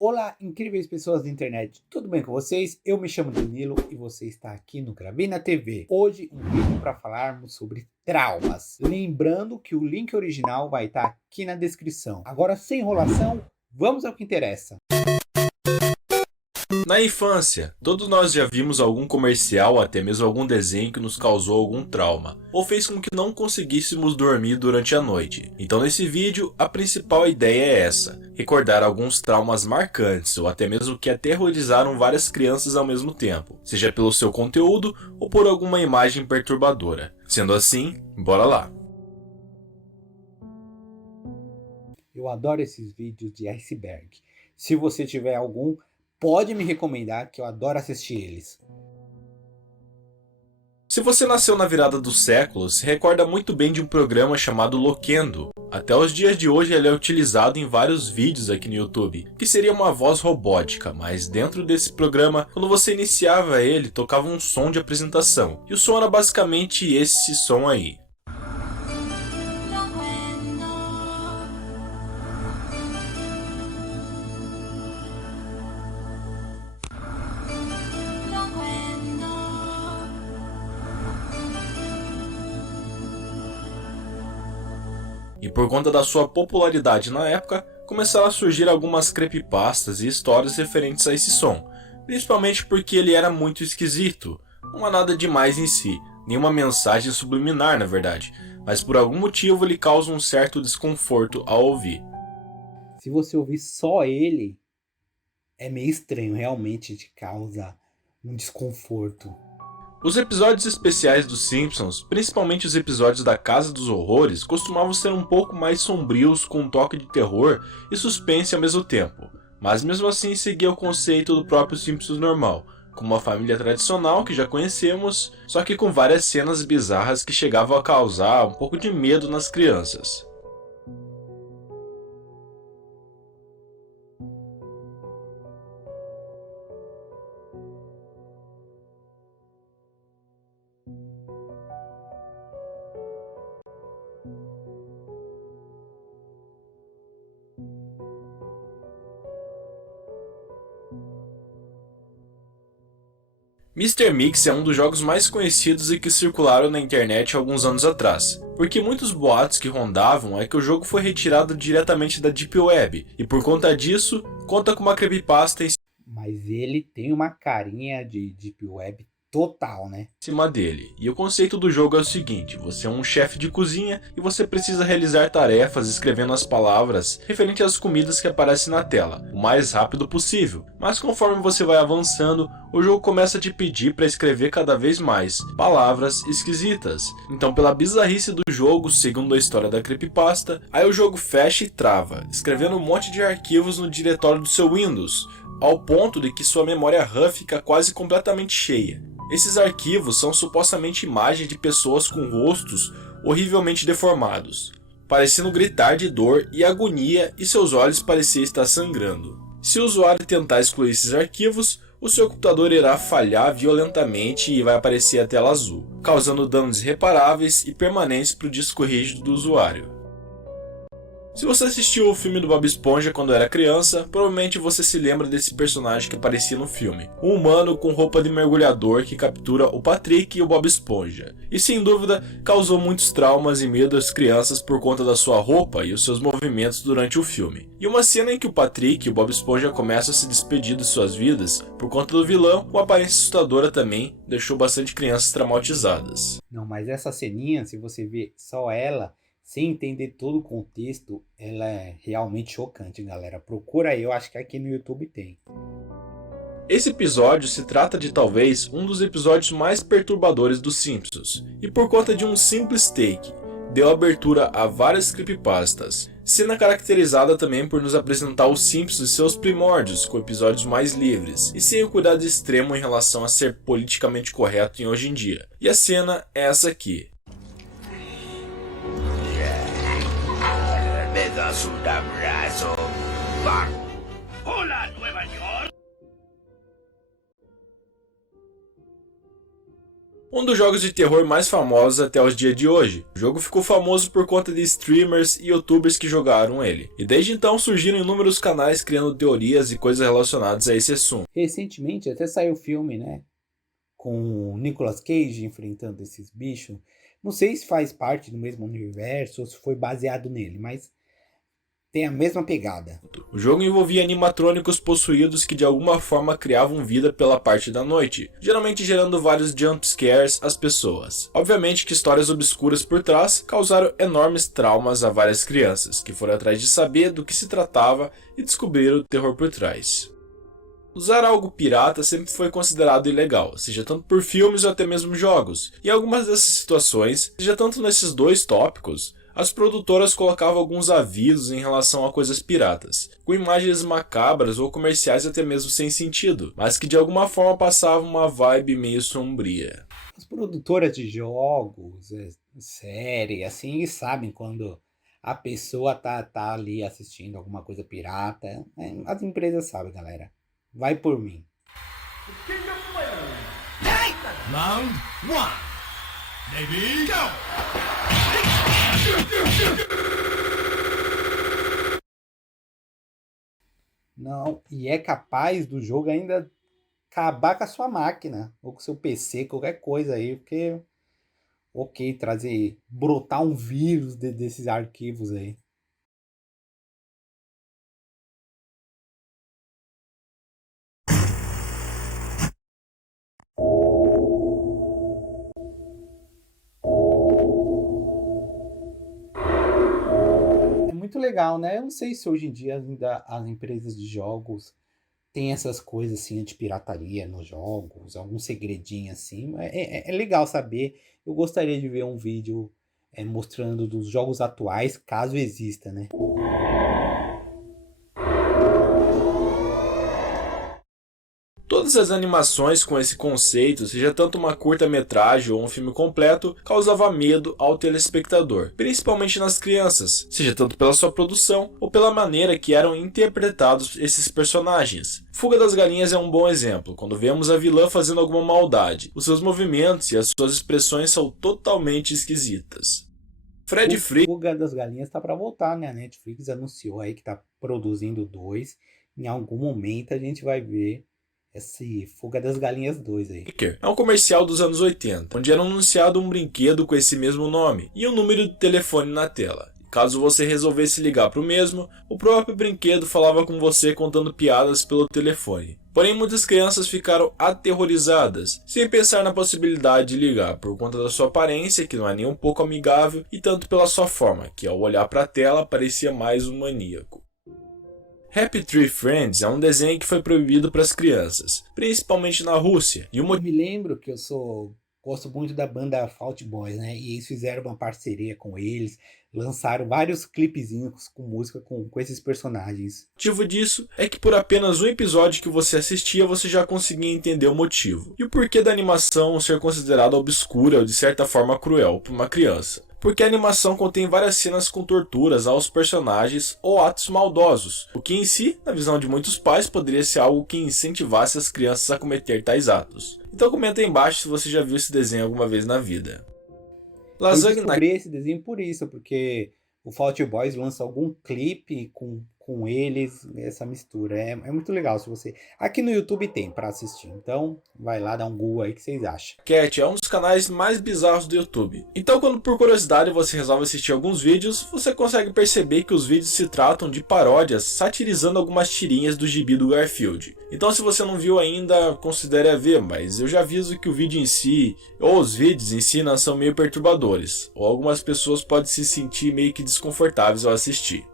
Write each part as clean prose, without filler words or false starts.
Olá, incríveis pessoas da internet, tudo bem com vocês? Eu me chamo Danilo e você está aqui no Gravina TV. Hoje um vídeo para falarmos sobre traumas. Lembrando que o link original vai estar aqui na descrição. Agora, sem enrolação, vamos ao que interessa. Na infância, todos nós já vimos algum comercial ou até mesmo algum desenho que nos causou algum trauma, ou fez com que não conseguíssemos dormir durante a noite. Então nesse vídeo, a principal ideia é essa, recordar alguns traumas marcantes, ou até mesmo que aterrorizaram várias crianças ao mesmo tempo, seja pelo seu conteúdo ou por alguma imagem perturbadora. Sendo assim, bora lá! Eu adoro esses vídeos de iceberg. Se você tiver algum, pode me recomendar que eu adoro assistir eles. Se você nasceu na virada do século, se recorda muito bem de um programa chamado Loquendo. Até os dias de hoje ele é utilizado em vários vídeos aqui no YouTube, que seria uma voz robótica, mas dentro desse programa, quando você iniciava ele, tocava um som de apresentação. E o som era basicamente esse som aí. E por conta da sua popularidade na época, começaram a surgir algumas creepypastas e histórias referentes a esse som, principalmente porque ele era muito esquisito. Não há nada demais em si, nenhuma mensagem subliminar na verdade, mas por algum motivo ele causa um certo desconforto ao ouvir. Se você ouvir só ele, é meio estranho, realmente te causa um desconforto. Os episódios especiais dos Simpsons, principalmente os episódios da Casa dos Horrores, costumavam ser um pouco mais sombrios com um toque de terror e suspense ao mesmo tempo, mas mesmo assim seguia o conceito do próprio Simpsons normal, com uma família tradicional que já conhecemos, só que com várias cenas bizarras que chegavam a causar um pouco de medo nas crianças. Mr. Mix é um dos jogos mais conhecidos e que circularam na internet alguns anos atrás, porque muitos boatos que rondavam é que o jogo foi retirado diretamente da Deep Web, e por conta disso, conta com uma creepypasta em Mas ele tem uma carinha de Deep Web total, né? cima dele. E o conceito do jogo é o seguinte, você é um chefe de cozinha e você precisa realizar tarefas escrevendo as palavras referentes às comidas que aparecem na tela, o mais rápido possível. Mas conforme você vai avançando, o jogo começa a te pedir para escrever cada vez mais palavras esquisitas. Então, pela bizarrice do jogo, segundo a história da creepypasta, aí o jogo fecha e trava, escrevendo um monte de arquivos no diretório do seu Windows, ao ponto de que sua memória RAM fica quase completamente cheia. Esses arquivos são supostamente imagens de pessoas com rostos horrivelmente deformados, parecendo gritar de dor e agonia e seus olhos pareciam estar sangrando. Se o usuário tentar excluir esses arquivos, o seu computador irá falhar violentamente e vai aparecer a tela azul, causando danos irreparáveis e permanentes para o disco rígido do usuário. Se você assistiu o filme do Bob Esponja quando era criança, provavelmente você se lembra desse personagem que aparecia no filme. Um humano com roupa de mergulhador que captura o Patrick e o Bob Esponja. E sem dúvida, causou muitos traumas e medo às crianças por conta da sua roupa e os seus movimentos durante o filme. E uma cena em que o Patrick e o Bob Esponja começam a se despedir de suas vidas por conta do vilão, uma aparência assustadora também deixou bastante crianças traumatizadas. Não, mas essa ceninha, se você ver só ela, sem entender todo o contexto, ela é realmente chocante, galera. Procura aí, eu acho que aqui no YouTube tem. Esse episódio se trata de talvez um dos episódios mais perturbadores dos Simpsons, e por conta de um simples take, deu abertura a várias creepypastas, cena caracterizada também por nos apresentar os Simpsons e seus primórdios, com episódios mais livres, e sem o cuidado extremo em relação a ser politicamente correto em hoje em dia. E a cena é essa aqui. Me das un abrazo. Hola, Nueva York. Um dos jogos de terror mais famosos até os dias de hoje. O jogo ficou famoso por conta de streamers e youtubers que jogaram ele. E desde então surgiram inúmeros canais criando teorias e coisas relacionadas a esse assunto. Recentemente até saiu o filme, né? Com o Nicolas Cage enfrentando esses bichos. Não sei se faz parte do mesmo universo ou se foi baseado nele, mas tem a mesma pegada. O jogo envolvia animatrônicos possuídos que de alguma forma criavam vida pela parte da noite, geralmente gerando vários jumpscares às pessoas. Obviamente que histórias obscuras por trás causaram enormes traumas a várias crianças, que foram atrás de saber do que se tratava e descobriram o terror por trás. Usar algo pirata sempre foi considerado ilegal, seja tanto por filmes ou até mesmo jogos. E em algumas dessas situações, seja tanto nesses dois tópicos, as produtoras colocavam alguns avisos em relação a coisas piratas, com imagens macabras ou comerciais até mesmo sem sentido, mas que de alguma forma passavam uma vibe meio sombria. As produtoras de jogos, série, assim, sabem quando a pessoa tá ali assistindo alguma coisa pirata. As empresas sabem, galera. Vai por mim. Round one. Baby, go! Não, e é capaz do jogo ainda acabar com a sua máquina, ou com o seu PC, qualquer coisa aí, porque, ok, brotar um vírus desses arquivos aí. É muito legal, né? Eu não sei se hoje em dia ainda as empresas de jogos têm essas coisas assim de pirataria nos jogos, algum segredinho assim. É legal saber. Eu gostaria de ver um vídeo mostrando dos jogos atuais, caso exista, né? Todas as animações com esse conceito, seja tanto uma curta-metragem ou um filme completo, causava medo ao telespectador, principalmente nas crianças, seja tanto pela sua produção ou pela maneira que eram interpretados esses personagens. Fuga das Galinhas é um bom exemplo, quando vemos a vilã fazendo alguma maldade. Os seus movimentos e as suas expressões são totalmente esquisitas. Fred Free. Fuga das Galinhas tá para voltar, né? A Netflix anunciou aí que tá produzindo 2. Em algum momento a gente vai ver esse Fuga das Galinhas 2 aí. É um comercial dos anos 80, onde era anunciado um brinquedo com esse mesmo nome e um número de telefone na tela. Caso você resolvesse ligar para o mesmo, o próprio brinquedo falava com você contando piadas pelo telefone. Porém, muitas crianças ficaram aterrorizadas, sem pensar na possibilidade de ligar por conta da sua aparência, que não é nem um pouco amigável, e tanto pela sua forma, que ao olhar para a tela parecia mais um maníaco. Happy Tree Friends é um desenho que foi proibido para as crianças, principalmente na Rússia. Eu me lembro que gosto muito da banda Fault Boys, né? E eles fizeram uma parceria com eles, lançaram vários clipezinhos com música com esses personagens. O motivo disso é que por apenas um episódio que você assistia, você já conseguia entender o motivo. E o porquê da animação ser considerada obscura ou de certa forma cruel para uma criança. Porque a animação contém várias cenas com torturas aos personagens ou atos maldosos, o que em si, na visão de muitos pais, poderia ser algo que incentivasse as crianças a cometer tais atos. Então comenta aí embaixo se você já viu esse desenho alguma vez na vida. Eu descobri esse desenho por isso, porque o Fault Boys lança algum clipe com eles, essa mistura. É muito legal se você... Aqui no YouTube tem para assistir, então vai lá, dá um Google aí que vocês acham. Cat é um dos canais mais bizarros do YouTube. Então quando por curiosidade você resolve assistir alguns vídeos, você consegue perceber que os vídeos se tratam de paródias satirizando algumas tirinhas do gibi do Garfield. Então se você não viu ainda, considere a ver, mas eu já aviso que o vídeo em si, ou os vídeos em si, não são meio perturbadores, ou algumas pessoas podem se sentir meio que desconfortáveis ao assistir.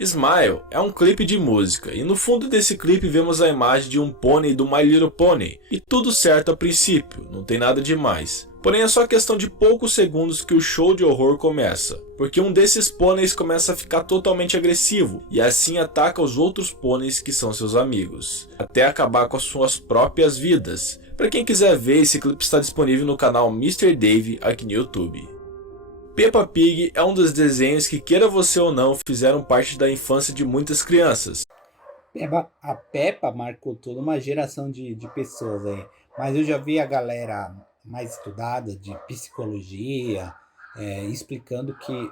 Smile é um clipe de música, e no fundo desse clipe vemos a imagem de um pônei do My Little Pony, e tudo certo a princípio, não tem nada demais. Porém é só questão de poucos segundos que o show de horror começa, porque um desses pôneis começa a ficar totalmente agressivo, e assim ataca os outros pôneis que são seus amigos, até acabar com as suas próprias vidas. Para quem quiser ver, esse clipe está disponível no canal Mr. Dave aqui no YouTube. Peppa Pig é um dos desenhos que, queira você ou não, fizeram parte da infância de muitas crianças. A Peppa marcou toda uma geração de pessoas aí. Mas eu já vi a galera mais estudada de psicologia explicando que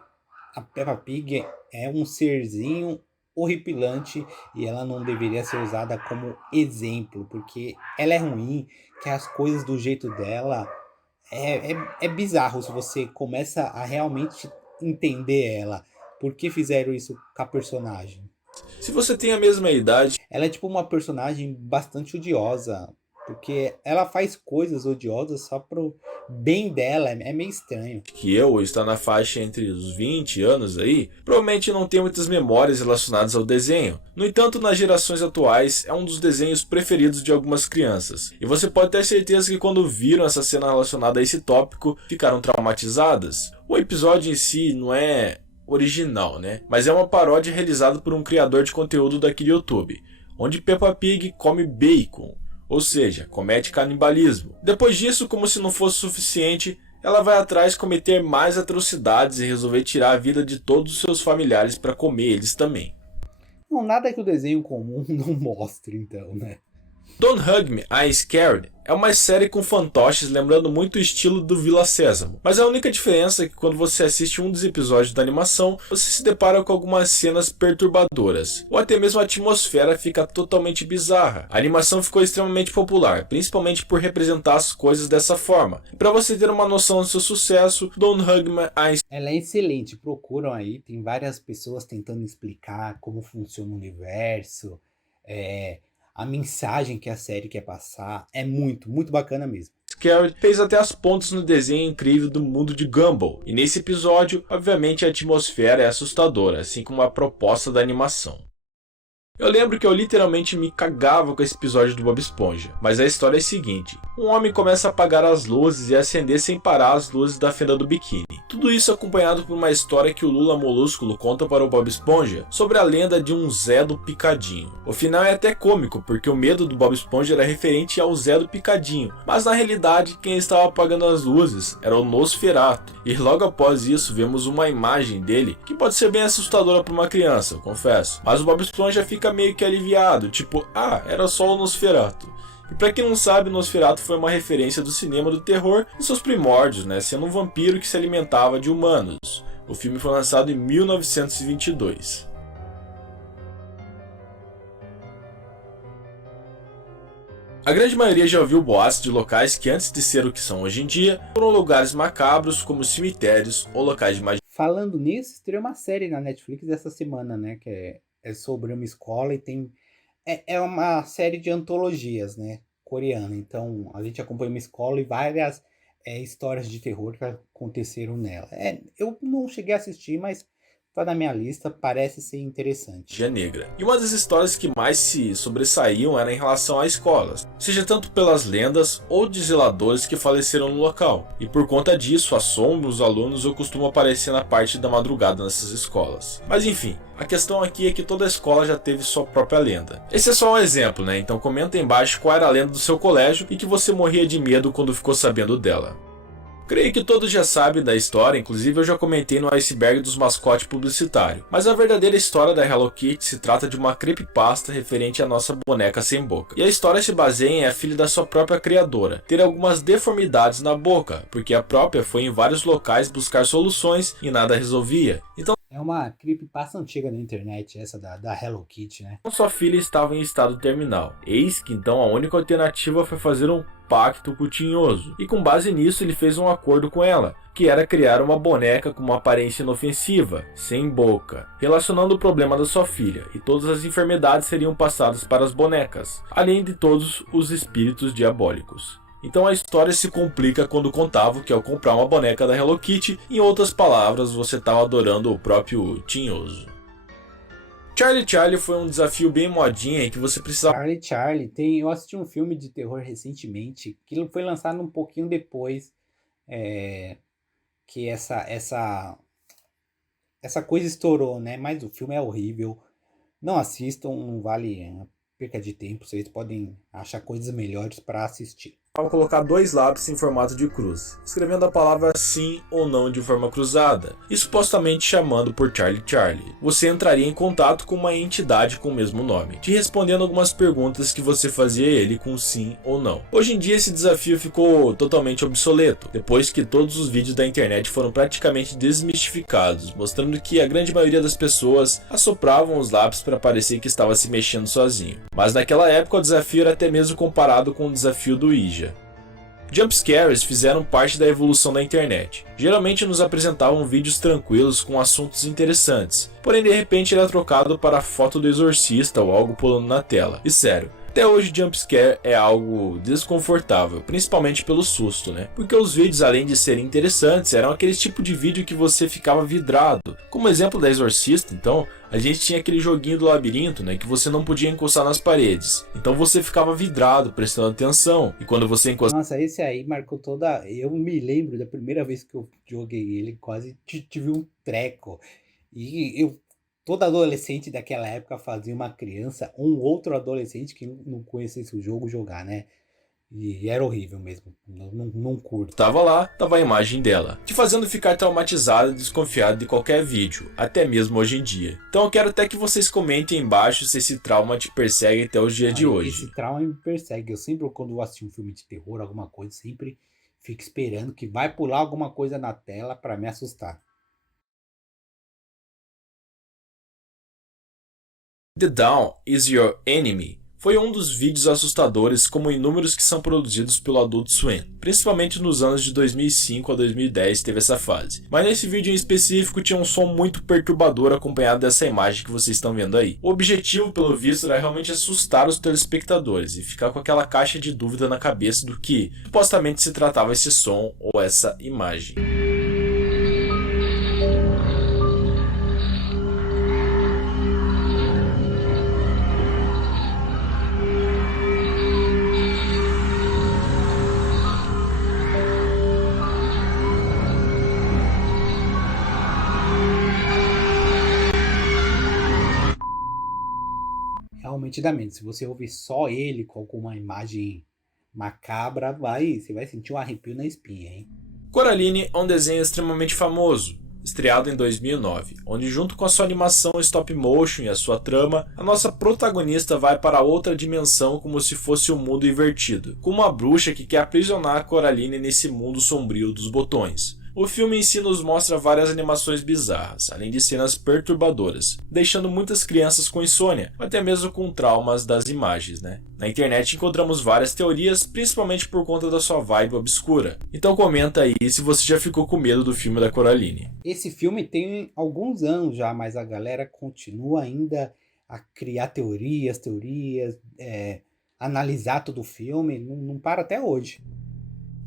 a Peppa Pig é um serzinho horripilante e ela não deveria ser usada como exemplo, porque ela é ruim, que as coisas do jeito dela é bizarro se você começa a realmente entender ela. Por que fizeram isso com a personagem? Se você tem a mesma idade Ela é tipo uma personagem bastante odiosa, porque ela faz coisas odiosas só pro bem dela, é meio estranho. que eu, ou está na faixa entre os 20 anos aí, provavelmente não tem muitas memórias relacionadas ao desenho. No entanto, nas gerações atuais, é um dos desenhos preferidos de algumas crianças. E você pode ter certeza que quando viram essa cena relacionada a esse tópico, ficaram traumatizadas. O episódio em si não é original, né? Mas é uma paródia realizada por um criador de conteúdo daquele YouTube, onde Peppa Pig come bacon, ou seja, comete canibalismo. Depois disso, como se não fosse suficiente, ela vai atrás cometer mais atrocidades e resolver tirar a vida de todos os seus familiares para comer eles também. Não, nada que o desenho comum não mostre, então, né? Don't Hug Me, I'm Scared é uma série com fantoches lembrando muito o estilo do Vila Sésamo, mas a única diferença é que quando você assiste um dos episódios da animação, você se depara com algumas cenas perturbadoras, ou até mesmo a atmosfera fica totalmente bizarra. A animação ficou extremamente popular, principalmente por representar as coisas dessa forma. E para você ter uma noção do seu sucesso, Don't Hug Me, I'm Ela é excelente, procuram aí, tem várias pessoas tentando explicar como funciona o universo, é, a mensagem que a série quer passar, é muito, muito bacana mesmo. Scared fez até as pontes no desenho incrível do mundo de Gumball, e nesse episódio, obviamente a atmosfera é assustadora, assim como a proposta da animação. Eu lembro que eu literalmente me cagava com esse episódio do Bob Esponja, mas a história é a seguinte: um homem começa a apagar as luzes e acender sem parar as luzes da fenda do biquíni. Tudo isso acompanhado por uma história que o Lula Molúsculo conta para o Bob Esponja sobre a lenda de um Zé do Picadinho. O final é até cômico, porque o medo do Bob Esponja era referente ao Zé do Picadinho, mas na realidade quem estava apagando as luzes era o Nosferatu. E logo após isso vemos uma imagem dele que pode ser bem assustadora para uma criança, eu confesso. Mas o Bob Esponja fica meio que aliviado, tipo, era só o Nosferatu. E pra quem não sabe, Nosferatu foi uma referência do cinema do terror nos seus primórdios, né, sendo um vampiro que se alimentava de humanos. O filme foi lançado em 1922. A grande maioria já ouviu boatos de locais que antes de ser o que são hoje em dia, foram lugares macabros como cemitérios ou locais de magia. Falando nisso, estreou uma série na Netflix essa semana, né, que é sobre uma escola e tem... É uma série de antologias, né, coreana. Então, a gente acompanha uma escola e várias histórias de terror que aconteceram nela. Eu não cheguei a assistir, mas tá na minha lista, parece ser interessante. Magia negra. E uma das histórias que mais se sobressaíam era em relação a escolas, seja tanto pelas lendas ou de zeladores que faleceram no local. E por conta disso, assombros dos alunos costumam aparecer na parte da madrugada nessas escolas. Mas enfim, a questão aqui é que toda escola já teve sua própria lenda. Esse é só um exemplo, né? Então comenta aí embaixo qual era a lenda do seu colégio e que você morria de medo quando ficou sabendo dela. Creio que todos já sabem da história, inclusive eu já comentei no iceberg dos mascotes publicitário. Mas a verdadeira história da Hello Kitty se trata de uma creepypasta referente à nossa boneca sem boca. E a história se baseia em a filha da sua própria criadora ter algumas deformidades na boca, porque a própria foi em vários locais buscar soluções e nada resolvia. Então É uma creepypasta antiga na internet, essa da Hello Kitty, né? sua filha estava em estado terminal. Eis que então a única alternativa foi fazer um pacto com o Tinhoso, e com base nisso ele fez um acordo com ela, que era criar uma boneca com uma aparência inofensiva, sem boca, relacionando o problema da sua filha, e todas as enfermidades seriam passadas para as bonecas, além de todos os espíritos diabólicos. Então a história se complica quando contavam que ao comprar uma boneca da Hello Kitty, em outras palavras, você estava adorando o próprio Tinhoso. Charlie foi um desafio bem modinha em que você precisava... Charlie, eu assisti um filme de terror recentemente, que foi lançado um pouquinho depois que essa coisa estourou, né? Mas o filme é horrível. Não assistam, não vale a perca de tempo. Vocês podem achar coisas melhores para assistir. ao colocar dois lápis em formato de cruz, escrevendo a palavra sim ou não de forma cruzada, e supostamente chamando por Charlie Charlie. Você entraria em contato com uma entidade com o mesmo nome, te respondendo algumas perguntas que você fazia a ele com sim ou não. Hoje em dia esse desafio ficou totalmente obsoleto, depois que todos os vídeos da internet foram praticamente desmistificados, mostrando que a grande maioria das pessoas assopravam os lápis para parecer que estava se mexendo sozinho. Mas naquela época o desafio era até mesmo comparado com o desafio do Ouija. Jumpscares fizeram parte da evolução da internet. Geralmente nos apresentavam vídeos tranquilos com assuntos interessantes, porém de repente era trocado para a foto do exorcista ou algo pulando na tela. E sério, até hoje jumpscare é algo desconfortável, principalmente pelo susto, né? Porque os vídeos, além de serem interessantes, eram aquele tipo de vídeo que você ficava vidrado. Como exemplo da Exorcista, então, a gente tinha aquele joguinho do labirinto, né? Que você não podia encostar nas paredes. Então você ficava vidrado, prestando atenção. E quando você encostava... Nossa, esse aí marcou toda... Eu me lembro da primeira vez que eu joguei ele, quase tive um treco. E eu... Todo adolescente daquela época fazia uma criança, um outro adolescente que não conhecesse o jogo jogar, né? E era horrível mesmo, não curto. Tava lá, tava a imagem dela, te fazendo ficar traumatizado e desconfiado de qualquer vídeo, até mesmo hoje em dia. Então eu quero até que vocês comentem aí embaixo se esse trauma te persegue até os dias de hoje. Esse trauma me persegue, eu sempre quando vou assistir um filme de terror, alguma coisa, sempre fico esperando que vai pular alguma coisa na tela pra me assustar. The Dawn is Your Enemy foi um dos vídeos assustadores como inúmeros que são produzidos pelo Adult Swim, principalmente nos anos de 2005 a 2010 teve essa fase. Mas nesse vídeo em específico tinha um som muito perturbador acompanhado dessa imagem que vocês estão vendo aí. O objetivo, pelo visto, era realmente assustar os telespectadores e ficar com aquela caixa de dúvida na cabeça do que supostamente se tratava esse som ou essa imagem. Realmente dá medo. Se você ouvir só ele com alguma imagem macabra, você vai sentir um arrepio na espinha, hein? Coraline é um desenho extremamente famoso, estreado em 2009, onde junto com a sua animação stop motion e a sua trama, a nossa protagonista vai para outra dimensão como se fosse um mundo invertido, com uma bruxa que quer aprisionar Coraline nesse mundo sombrio dos botões. O filme em si nos mostra várias animações bizarras, além de cenas perturbadoras, deixando muitas crianças com insônia, ou até mesmo com traumas das imagens, né? Na internet encontramos várias teorias, principalmente por conta da sua vibe obscura. Então comenta aí se você já ficou com medo do filme da Coraline. Esse filme tem alguns anos já, mas a galera continua ainda a criar teorias, analisar todo o filme, não para até hoje.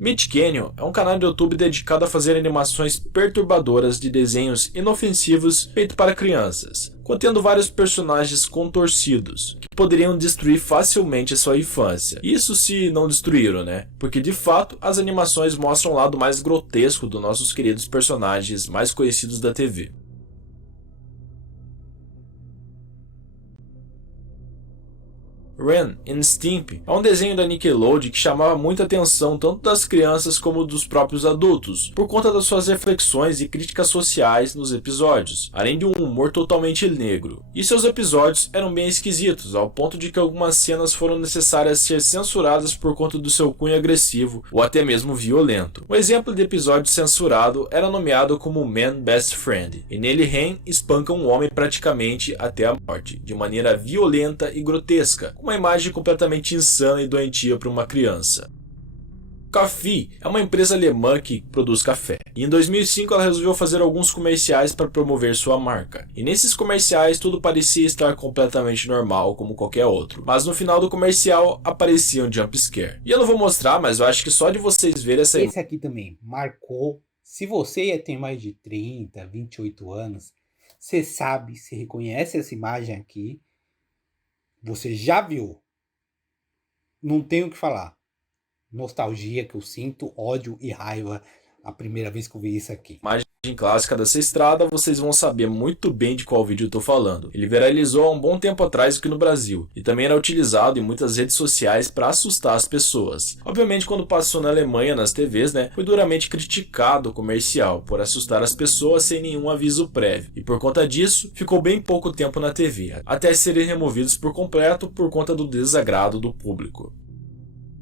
Meat Canyon é um canal do YouTube dedicado a fazer animações perturbadoras de desenhos inofensivos feitos para crianças, contendo vários personagens contorcidos, que poderiam destruir facilmente a sua infância. Isso se não destruíram, né? Porque de fato as animações mostram o lado mais grotesco dos nossos queridos personagens mais conhecidos da TV. Ren and Stimpy é um desenho da Nickelodeon que chamava muita atenção tanto das crianças como dos próprios adultos, por conta das suas reflexões e críticas sociais nos episódios, além de um humor totalmente negro. E seus episódios eram bem esquisitos, ao ponto de que algumas cenas foram necessárias ser censuradas por conta do seu cunho agressivo ou até mesmo violento. Um exemplo de episódio censurado era nomeado como Man Best Friend, e nele Ren espanca um homem praticamente até a morte, de maneira violenta e grotesca, uma imagem completamente insana e doentia para uma criança. Café é uma empresa alemã que produz café, e em 2005 ela resolveu fazer alguns comerciais para promover sua marca. E nesses comerciais tudo parecia estar completamente normal como qualquer outro, mas no final do comercial aparecia um jumpscare. E eu não vou mostrar, mas eu acho que só de vocês verem essa Esse aqui também marcou. Se você tem mais de 30, 28 anos, você sabe, você reconhece essa imagem aqui, você já viu, não tenho o que falar. Nostalgia que eu sinto, ódio e raiva a primeira vez que eu vi isso aqui. imagem clássica dessa estrada, vocês vão saber muito bem de qual vídeo eu tô falando. Ele viralizou há um bom tempo atrás aqui no Brasil e também era utilizado em muitas redes sociais para assustar as pessoas. Obviamente, quando passou na Alemanha nas TVs, foi duramente criticado o comercial por assustar as pessoas sem nenhum aviso prévio e por conta disso ficou bem pouco tempo na TV, até serem removidos por completo por conta do desagrado do público.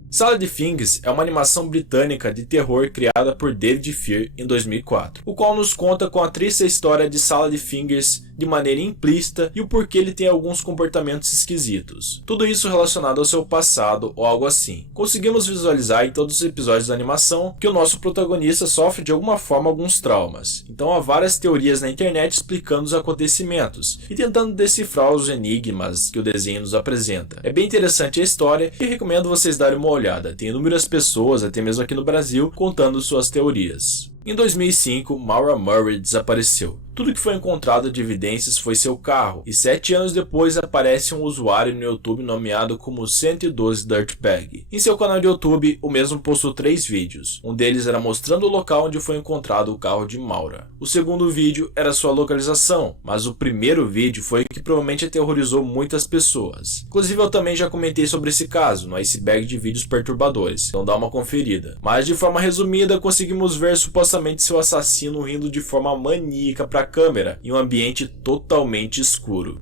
Salad Things é uma animação britânica de terror criada por David Fear em 2004, o qual nos conta com a triste história de Salad Fingers de maneira implícita e o porquê ele tem alguns comportamentos esquisitos. Tudo isso relacionado ao seu passado ou algo assim. Conseguimos visualizar em todos os episódios da animação que o nosso protagonista sofre de alguma forma alguns traumas. Então há várias teorias na internet explicando os acontecimentos e tentando decifrar os enigmas que o desenho nos apresenta. É bem interessante a história e recomendo vocês darem uma olhada. Tem inúmeras pessoas, até mesmo aqui no Brasil, contando suas teorias. Em 2005, Maura Murray desapareceu. Tudo que foi encontrado de evidências foi seu carro, e 7 anos depois aparece um usuário no YouTube nomeado como 112 Dirtbag. Em seu canal de YouTube, o mesmo postou 3 vídeos. Um deles era mostrando o local onde foi encontrado o carro de Maura. O segundo vídeo era sua localização, mas o primeiro vídeo foi o que provavelmente aterrorizou muitas pessoas. Inclusive eu também já comentei sobre esse caso no iceberg de vídeos perturbadores, então dá uma conferida. Mas de forma resumida, conseguimos ver supostamente seu assassino rindo de forma maníaca para a câmera em um ambiente totalmente escuro.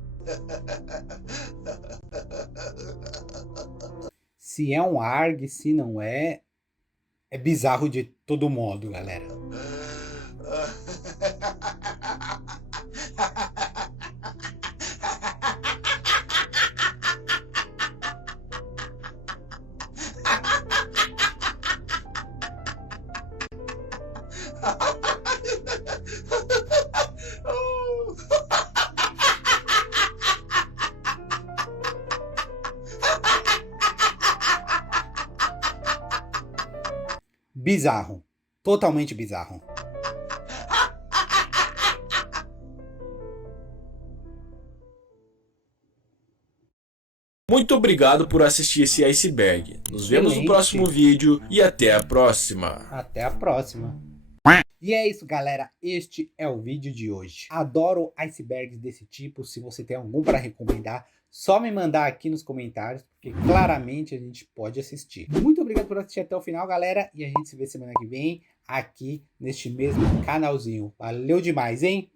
Se é um ARG, se não é, é bizarro de todo modo, galera. Bizarro. Totalmente bizarro. Muito obrigado por assistir esse iceberg. Nos vemos no Excelente. próximo vídeo e até a próxima. Até a próxima. E é isso, galera. Este é o vídeo de hoje. Adoro icebergs desse tipo. Se você tem algum para recomendar, só me mandar aqui nos comentários, porque claramente a gente pode assistir. Muito obrigado por assistir até o final, galera. E a gente se vê semana que vem aqui neste mesmo canalzinho. Valeu demais, hein?